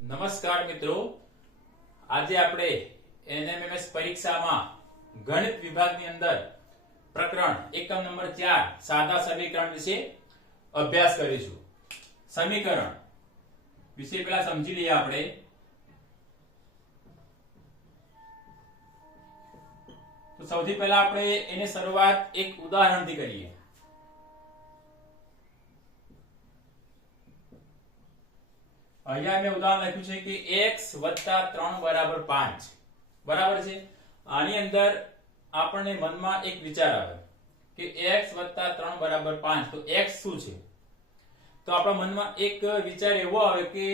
નમસ્કાર મિત્રો, આજે આપણે એનએમએમએસ પરીક્ષામાં ગણિત વિભાગની અંદર પ્રકરણ એકમ નંબર 4 સાદા સમીકરણ વિશે અભ્યાસ કરીશું. સમીકરણ વિશે પહેલા સમજી લઈએ આપણે. તો સૌથી પહેલા આપણે એની શરૂઆત એક ઉદાહરણથી કરીએ. અહીંયા મેં ઉદાહરણ લખ્યું છે કે x + 3 = 5 બરાબર છે. આની અંદર આપણને મનમાં એક વિચાર આવે કે x + 3 = 5 તો x શું છે? તો આપણા મનમાં એક વિચાર એવો આવે કે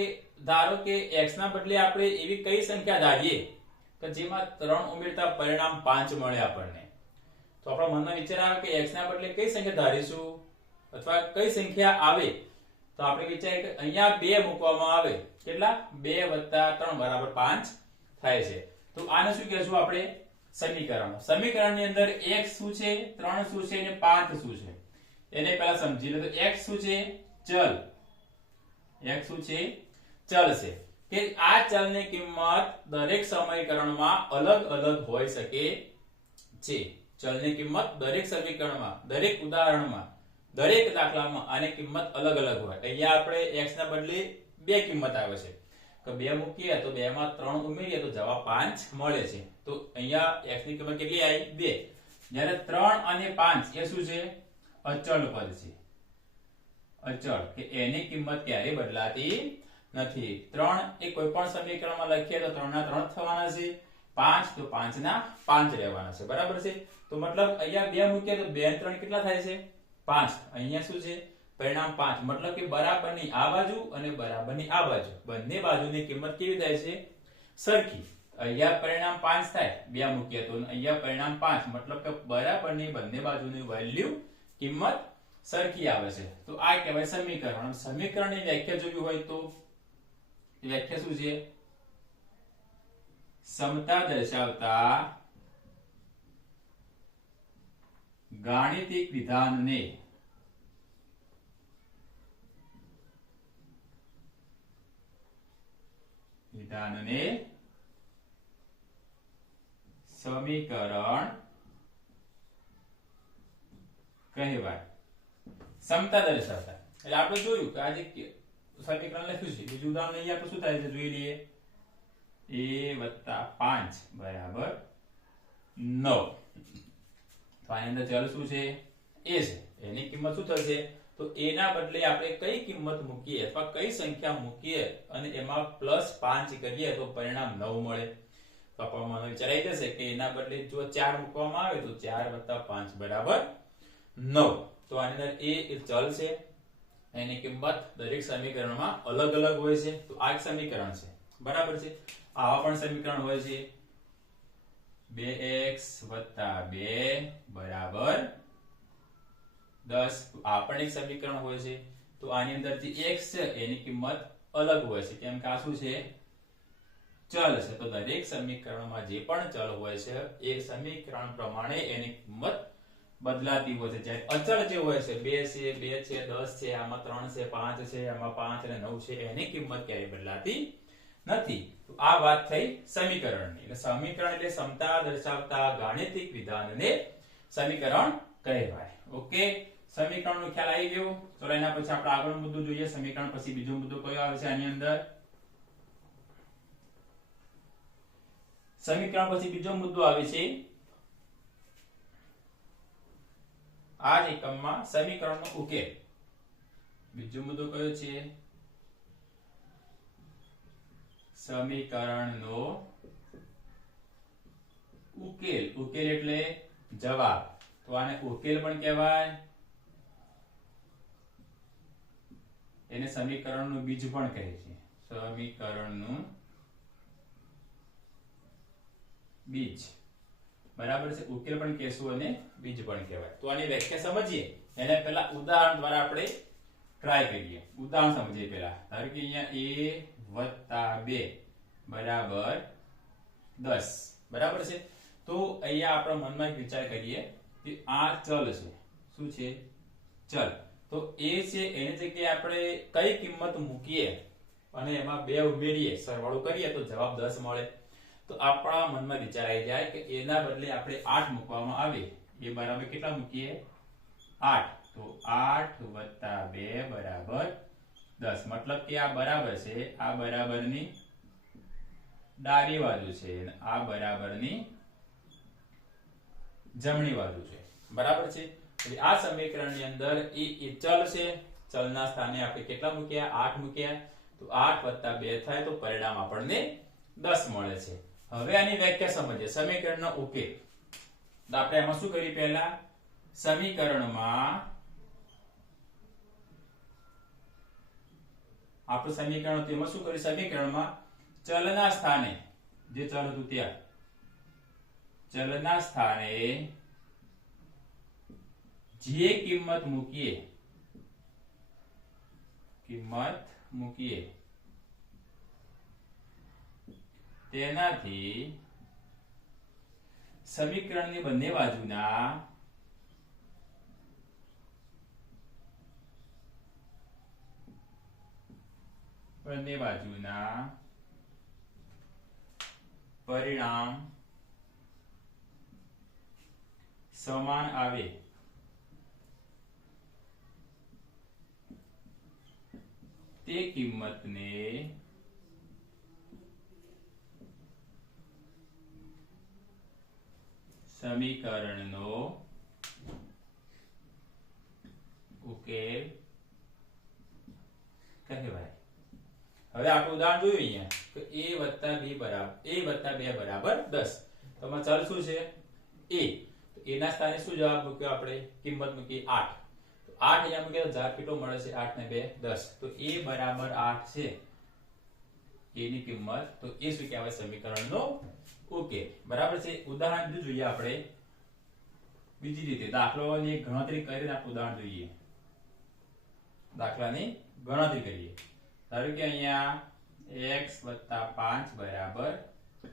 ધારો કે x ના બદલે આપણે એવી કઈ સંખ્યા ધારીએ કે જેમાં 3 ઉમેરતા પરિણામ 5 મળે આપણને. તો આપણા મનમાં વિચાર આવે કે x ના બદલે કઈ સંખ્યા ધારીશું અથવા કઈ સંખ્યા આવે. તો આપણે વિચારીએ કે અહીંયા 2 મૂકવામાં આવે. કેટલા? 2 + 3 = 5 થાય છે. તો આને શું કહેશું આપણે? સમીકરણ. સમીકરણની અંદર x શું છે, 3 શું છે અને 5 શું છે એને પહેલા સમજી લો. તો x શું છે? ચલ. x શું છે? ચલ છે. કે આ ચલની કિંમત દરેક સમીકરણમાં અલગ અલગ હોઈ શકે છે. ચલની કિંમત દરેક સમીકરણમાં, દરેક ઉદાહરણમાં, દરેક દાખલામાં આની કિંમત અલગ અલગ હોય. અહીંયા આપણે x ના બદલે 2 કિંમત આવે છે તો 2 મૂકીએ તો 2 માં 3 ઉમેરીએ તો જવાબ 5 મળે છે. તો અહીંયા x ની કિંમત કેટલી આવી? 2. જ્યારે 3 અને 5 એ શું છે? અચળ પદ છે. અચળ કે એની કિંમત ક્યારેય બદલાતી નથી. 3 એ કોઈ પણ સમીકરણમાં લખીએ તો 3 ના 3 થવાના છે. 5 તો 5 ના 5 રહેવાના છે. બરાબર છે. તો મતલબ અહીંયા 2 મૂકીએ તો 2 અને 3 કેટલા થાય છે? 5. અહીંયા શું છે? પરિણામ 5. મતલબ કે બરાબરની આ બાજુ અને બરાબરની આ બાજુ બંને બાજુની કિંમત કેવી થાય છે? સરખી. અહીંયા પરિણામ 5 થાય 2 મૂકીએ તો, અહીંયા પરિણામ 5. મતલબ કે બરાબરની બંને બાજુની વેલ્યુ કિંમત સરખી આવે છે. તો આ કહેવાય સમીકરણ. સમીકરણની વ્યાખ્યા જોવી હોય તો વ્યાખ્યા શું છે? સમતા દર્શાવતા ગાણિતિક વિધાનને સમીકરણ કહેવાય. સમતા દર્શાવતા એટલે આપણે જોયું કે આજે સમીકરણ લખ્યું છે. બીજું ઉદાહરણ લઈએ આપણે. શું થાય છે જોઈ લઈએ. a + 5 = 9. તો આની અંદર ચલ શું છે? a છે. એની કિંમત શું થશે? તો a ના બદલે આપણે કઈ કિંમત મૂકીએ અથવા કઈ સંખ્યા મૂકીએ અને એમાં +5 કરીએ તો પરિણામ 9 મળે. તો આપણને વિચાર આવી જશે કે એના બદલે જો 4 મૂકવામાં આવે તો 4 + 5 = 9. તો આની અંદર a એ ચલ છે. એની કિંમત દરેક સમીકરણમાં અલગ અલગ હોય છે. તો આ એક સમીકરણ છે. બરાબર છે. આવા પણ સમીકરણ હોય છે. 2x + 2 = 10. આ પણ એક સમીકરણ હોય છે. તો આની અંદર જે x છે એની કિંમત અલગ હોય છે કેમ કે આ શું છે? ચલ છે. તો દરેક સમીકરણમાં જે પણ ચલ હોય છે એ સમીકરણ પ્રમાણે એની કિંમત બદલાતી હોય છે. જ્યારે અચળ જે હોય છે 2 છે, 2 છે, 10 છે, આમાં 3 છે, 5 છે, આમાં 5 અને 9 છે, એની કિંમત ક્યારેય બદલાતી નથી. તો આ વાત થઈ સમીકરણની. એટલે સમીકરણ એટલે સમતા દર્શાવતા ગાણિતિક વિધાનને સમીકરણ કહેવાય. ઓકે, સમીકરણનો ખ્યાલ આવી ગયો. ચલો એના પછી આપણે આગળનો મુદ્દો જોઈએ. સમીકરણ પછી બીજો મુદ્દો કયો આવે છે આની અંદર? સમીકરણ પછી બીજો મુદ્દો આવે છે આ જ એકમમાં સમીકરણનો ઉકેલ. બીજો મુદ્દો કયો છે? સમીકરણનો ઉકેલ. ઉકેલ એટલે જવાબ. તો આને ઉકેલ પણ કહેવાય, એને સમીકરણનું બીજ પણ કહે છે. સમીકરણનું બીજ. બરાબર છે. ઉકેલ પણ કહેશું અને બીજ પણ કહેવાય. તો આની વ્યાખ્યા સમજીએ એને પહેલા ઉદાહરણ દ્વારા આપણે ટ્રાય કરીએ. ઉદાહરણ સમજીએ પહેલા. ધારો કે અહીંયા a + 2 = 10. બરાબર છે. તો અહીંયા આપણા મનમાં એક વિચાર કરીએ કે આ ચલ છે. શું છે? ચલ. તો a છે એની જગ્યાએ આપણે કઈ કિંમત મૂકીએ અને એમાં 2 ઉમેરીએ, સરવાળો કરીએ તો જવાબ 10 મળે. તો આપણા મનમાં વિચાર આવી જાય કે એના બદલે આપણે 8 મૂકવામાં આવે, એ બરાબર કેટલા મૂકીએ? 8. તો 8 + 2 બરાબર 10. મતલબ કે આ બરાબર છે, આ બરાબરની ડાબી બાજુ છે અને આ બરાબરની જમણી બાજુ છે. બરાબર છે. એટલે આ સમીકરણની અંદર એ ચલ છે, ચલના સ્થાને આપણે કેટલા મૂક્યા? 8 મૂક્યા. તો 8 + 2 થાય તો પરિણામ આપણને 10 મળે છે. હવે આની વ્યાખ્યા સમજીએ. સમીકરણનો ઉકેલ. તો આપણે એમાં શું કરીએ? પહેલા સમીકરણમાં આપણું સમીકરણ તેમાં શું કરીએ? સમીકરણમાં ચલના સ્થાને, જે ચલ હતું ત્યાં, ચલના સ્થાને જે કિંમત મૂકીએ તેનાથી સમીકરણની બંને બાજુના પરિણામ સમાન આવે તે કિંમતને સમીકરણનો ઉકેલ કહેવાય. હવે આપણે ઉદાહરણ જોયું અહીંયા કે a + b બરાબર 10. તો આમાં ચલ શું છે? a. તો a ના સ્થાને શું જવાબ મૂક્યો? આપણે કિંમત મૂકી 8. તો 8 અહીંયા મૂક્યો તો જવાબ કેટલો મળે છે? 8 ને 2 10. તો a બરાબર 8 છે, a ની કિંમત. તો એ શું કહેવાય? સમીકરણનો ઉકેલ. બરાબર છે. ઉદાહરણ બીજું જોઈએ આપણે બીજી રીતે. દાખલાની ગણતરી કરીને આપણે ઉદાહરણ જોઈએ. દાખલાની ગણતરી કરીએ. ધારો કે અહીંયા x + 5 બરાબર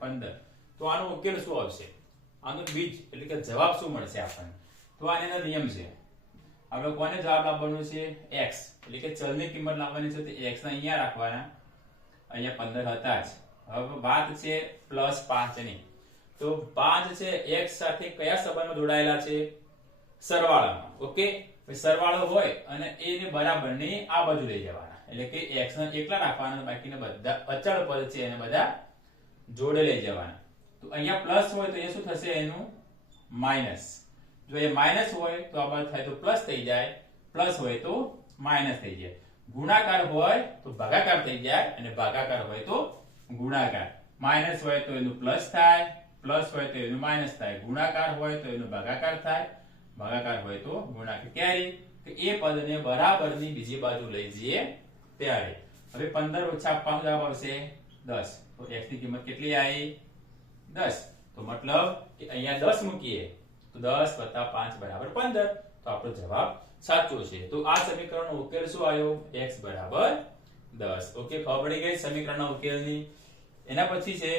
15. તો આનો ઉકેલ શું આવશે? આનું બીજ એટલે કે જવાબ શું મળશે આપણને? તો આની અંદર નિયમ છે. આપણે કોને જવાબ આપવાનો છે? x. એટલે કે ચલની કિંમત લાવવાની છે, તો x ને અહીંયા રાખવાના. અહીંયા 15 હતા જ. હવે વાત છે +5 ની. તો 5 છે x સાથે કયા સંબંધમાં જોડાયેલા છે? સરવાળામાં. ઓકે. સરવાળો હોય અને a ને બરાબરની આ બાજુ લઈ જવાના. એટલે કે x ને એકલા રાખવાના, બાકીના બધા અચળ પદ છે એને બધા જોડે લઈ જવાના. તો અહીંયા પ્લસ હોય તો એ શું થશે? એનું માઈનસ. જો એ માઈનસ હોય તો આ બાજુ થાય તો પ્લસ થઈ જાય, પ્લસ હોય તો માઈનસ થઈ જાય. ગુણાકાર હોય તો ભાગાકાર થઈ જાય અને ભાગાકાર હોય તો ગુણાકાર. માઈનસ હોય તો એનું પ્લસ થાય, પ્લસ હોય તો એનું માઈનસ થાય. ગુણાકાર હોય તો એનું ભાગાકાર થાય, ભાગાકાર હોય તો ગુણાકાર. ક્યારે? કે એ પદને બરાબરની બીજી બાજુ લઈ જઈએ ત્યારે. હવે 15 - 5 જવાબ આવશે 10. તો x ની કિંમત કેટલી આવી? 10. તો મતલબ કે અહીંયા 10 મૂકીએ તો 10 + 5 બરાબર 15. તો આપણો જવાબ સાચો છે. તો આ સમીકરણનો ઉકેલ શું આવ્યો? x બરાબર 10. ઓકે, ખબર પડી ગઈ સમીકરણના ઉકેલની. એના પછી છે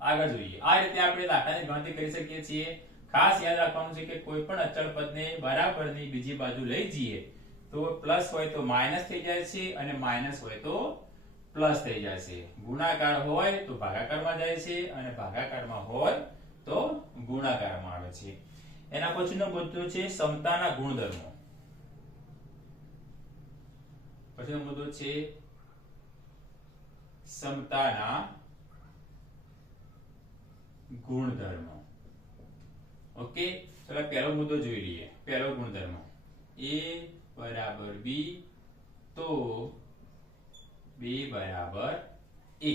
આગળ જોઈએ. આ રીતે આપણે દાખલાની ગણતરી કરી શકીએ છીએ. ખાસ યાદ રાખવાનું છે કે કોઈ પણ અચળ પદને બરાબરની બીજી બાજુ લઈ જઈએ તો પ્લસ હોય તો માઈનસ થઈ જાય છે અને માઈનસ હોય તો પ્લસ થઈ જાય છે. ગુણાકાર હોય તો ભાગાકારમાં જાય છે અને ભાગાકારમાં હોય તો ગુણાકારમાં આવે છે. એના પછીનો મુદ્દો છે સમતાના ગુણધર્મો. પછીનો મુદ્દો છે સમતાના ગુણધર્મો. ઓકે, ચલો પહેલો મુદ્દો જોઈ લઈએ. પહેલો ગુણધર્મ a બરાબર b તો b બરાબર a.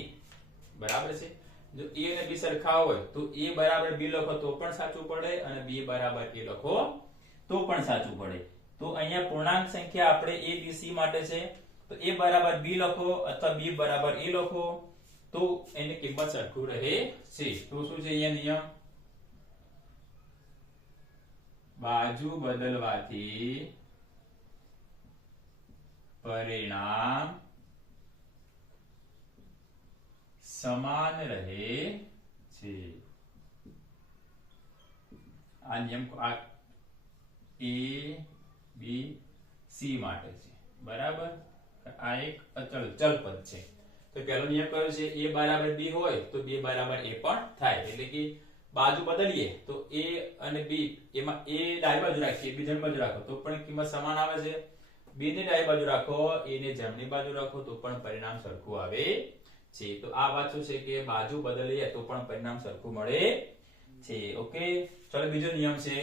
બરાબર છે. જો a અને b સરખા હોય તો a બરાબર b લખો તો પણ સાચું પડે અને b બરાબર a લખો તો પણ સાચું પડે. તો અહીંયા પૂર્ણાંક સંખ્યા આપણે a b c માટે છે, તો a બરાબર b લખો અથવા b બરાબર a લખો તો એની કિંમત સરખું રહે છે. તો શું છે અહીંયા નિયમ? બાજુ બદલવાથી પરિણામ સમાન રહે છે. આ નિયમ આ a b c માટે છે. બરાબર. આ એક અચળ ચલ પદ છે. તો પહેલો નિયમ કયો છે? a બરાબર b હોય તો b બરાબર a પણ થાય. એટલે કે બાજુ બદલીએ તો a અને b એમાં a ડાબી બાજુ રાખીએ, b જમણી બાજુ રાખો તો પણ કિંમત સમાન આવે છે. b ને ડાબી બાજુ રાખો, a ને જમણી બાજુ રાખો તો પણ પરિણામ સરખું આવે છે. તો આ વાત શું છે કે બાજુ બદલીએ તો પણ પરિણામ સરખું મળે છે. ઓકે, ચલો બીજો નિયમ છે,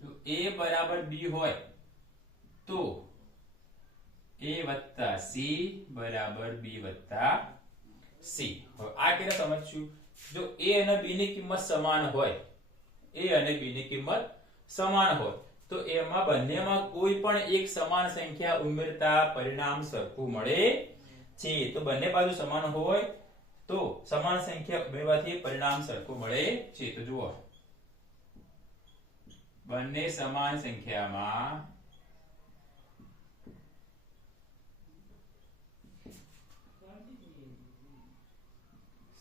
જો a બરાબર b હોય તો a વત્તા c બરાબર b વત્તા c. હવે આ કેને સમજશું? જો a અને b ની કિંમત સમાન હોય, a અને b ની કિંમત સમાન હોય તો એમાં બંનેમાં કોઈ પણ એક સમાન સંખ્યા ઉમેરતા પરિણામ સરખું મળે છે. તો બંને બાજુ સમાન હોય તો સમાન સંખ્યા ઉમેરવાથી પરિણામ સરખું મળે છે. તો જુઓ, બંને સમાન સંખ્યામાં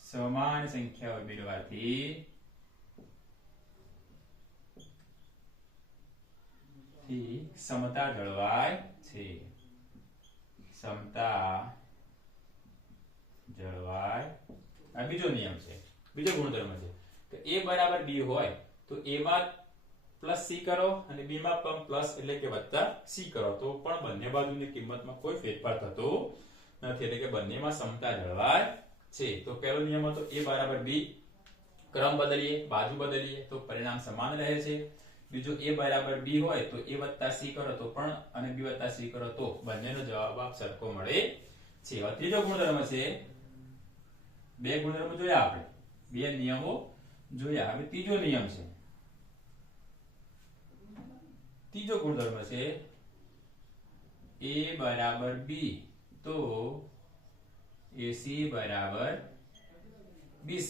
સમાન સંખ્યા ઉમેરવાથી સમતા જળવાય છે. સમતા જળવાય. આ બીજો નિયમ છે, બીજો ગુણધર્મ છે કે a બરાબર b હોય તો a માં પ્લસ c કરો અને b માં પણ પ્લસ એટલે કે વત્તા c કરો તો પણ બંને બાજુની કિંમતમાં કોઈ ફેરફાર થતો નથી. એટલે કે બંનેમાં સમતા જળવાય છે. તો પહેલો નિયમ હતો a બરાબર b, ક્રમ બદલીએ, બાજુ બદલીએ તો પરિણામ સમાન રહે છે. બીજો a બરાબર b હોય તો a વત્તા c કરો તો પણ અને b વત્તા c કરો તો બંનેનો જવાબ સરખો મળે છે. હવે ત્રીજો ગુણધર્મ છે, બે ગુણધર્મો જોયા આપણે, બે નિયમો જોયા. હવે ત્રીજો નિયમ છે, ત્રીજો ગુણધર્મ છે a બરાબર b તો ac બરાબર bc.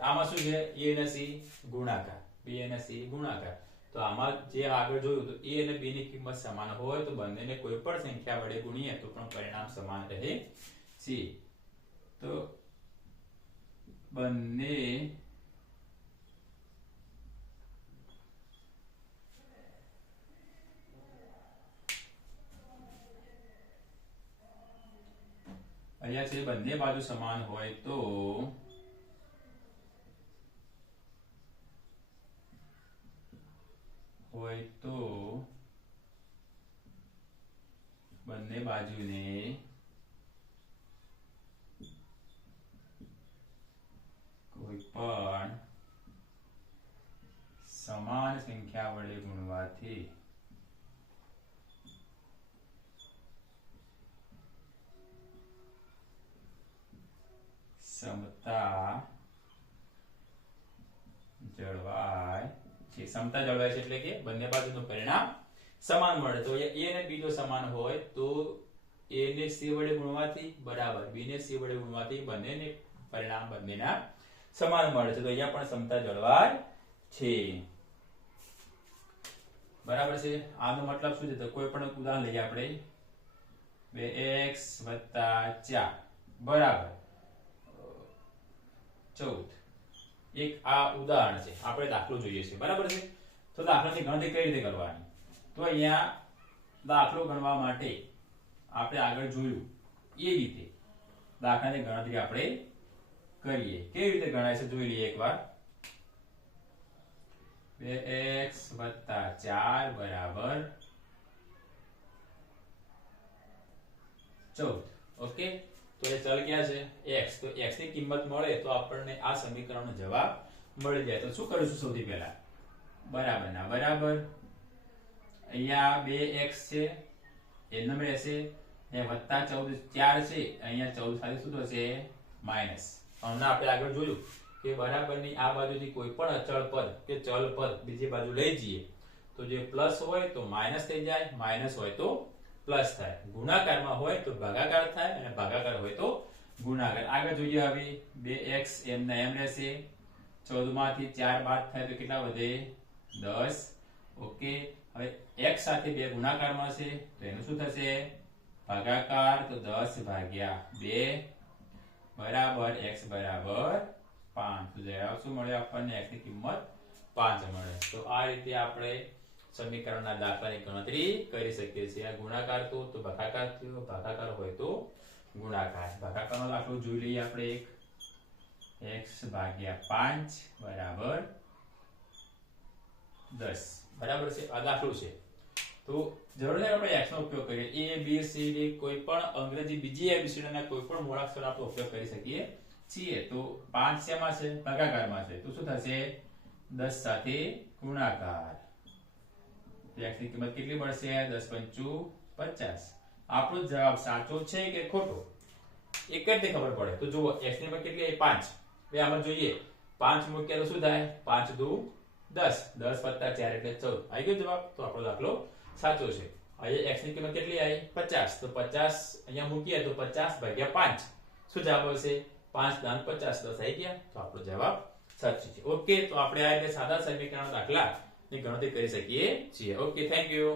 આમાં શું છે? a અને c ગુણાકાર, b અને c ગુણાકાર. તો આમાં જે આગળ જોયું તો a અને b ની કિંમત સમાન હોય તો બંનેને કોઈ પણ સંખ્યા વડે ગુણીએ તો પણ પરિણામ સમાન રહે છે. તો બંને અહીંયા છે બંને બાજુ સમાન હોય તો બંને બાજુને કોઈ પણ સમાન સંખ્યા વડે ગુણવાથી સમતા જળવાય છે. સમતા જળવાય છે એટલે કે બંને બાજુનું પરિણામ સમાન મળે. તો a અને b જો સમાન હોય તો a ને c વડે ગુણવાથી બરાબર b ને c વડે ગુણવાથી બંનેને પરિણામ બંનેના સમાન મળે છે. તો અહીંયા પણ સમતા જળવાય છે. બરાબર છે. આનો મતલબ શું છે? તો કોઈ પણ ઉદાહરણ લઈએ આપણે, 2x + 4 બરાબર 14. એક આ ઉદાહરણ છે, આપણે દાખલો જોઈએ છે. બરાબર છે. તો દાખલાની ગણતરી કઈ રીતે કરવાની? તો અહીંયા દાખલો ગણવા માટે આપણે આગળ જોયું એ રીતે દાખલાની ગણતરી આપણે કરીએ. કેવી રીતે ગણાય છે જોઈ લઈએ એકવાર. 2x + 4 બરાબર 14. ઓકે, તો એ ચલ ક્યાં છે? x. તો x ની કિંમત મળે તો આપણને આ સમીકરણનો જવાબ મળી જાય. તો શું કરીશું? સૌથી પહેલા બરાબર ના બરાબર, અહીંયા 2x છે એનો રહેશે, અહીંયા વત્તા 14 4 છે, અહીંયા 14 સાથે શું થશે? માઈનસ. હમણાં આપણે આગળ જોયું કે બરાબરની આ બાજુથી કોઈ પણ અચળ પદ કે ચલ પદ બીજી બાજુ લઈ જઈએ તો જે પ્લસ હોય તો માઈનસ થઈ જાય, માઈનસ હોય તો પ્લસ થાય, ગુણાકારમાં હોય તો ભાગાકાર થાય અને ભાગાકાર હોય તો ગુણાકાર. આગળ જોઈએ હવે 2x એમના એમ રહેશે, 14 માંથી 4 બાદ થાય તો કેટલા વધે? 10. ઓકે, હવે x સાથે 2 ગુણાકારમાં છે તો એનું શું થશે? ભાગાકાર. તો 10/2 બરાબર x બરાબર 5. તો જવાબ શું મળ્યો આપણને? x ની કિંમત 5 મળે. તો આ રીતે આપણે સમીકરણના દાખલાની ગણતરી કરી શકીએ છીએ. આ ગુણાકાર તો ભાગાકાર થયો, ભાગાકાર હોય તો ગુણાકાર. ભાગાકારનો દાખલો જોઈ લઈએ આપણે. એક x ભાગ્યા 5 બરાબર 10 બરાબર છે. આ દાખલો છે. તો જરૂર નથી આપણે x નો ઉપયોગ કરીએ. a b c d કોઈ પણ અંગ્રેજી બીજી ABCD ના કોઈ પણ મૂળાક્ષર આપણે ઉપયોગ કરી શકીએ છીએ. તો 5 શેમાં છે? ભાગાકારમાં છે. તો શું થશે? 10 સાથે ગુણાકાર. તો x ની કિંમત કેટલી મળશે? 10 પંચુ 50. આપણો જવાબ સાચો છે કે ખોટો એક જ રીતે ખબર પડે. તો જુઓ x ની કિંમત કેટલી આવી? 5. હવે આમાં જોઈએ 5 મૂક્યા તો શું થાય? 5 દુ 10, 10 વત્તા 4 એટલે 14. આવી ગયો જવાબ. તો આપણો દાખલો સાચો છે. અહીંયા x ની કિંમત કેટલી આવી? 50. તો 50 અહીંયા મૂકીએ તો 50 ભાગ્યા 5 શું જવાબ આવશે? 5 દાન 50, 10 આવી ગયા. તો આપણો જવાબ સાચો છે. ઓકે, તો આપણે આ રીતે સાદા સમીકરણ દાખલા ની ગણતરી કરી શકીએ છીએ. Okay, thank you.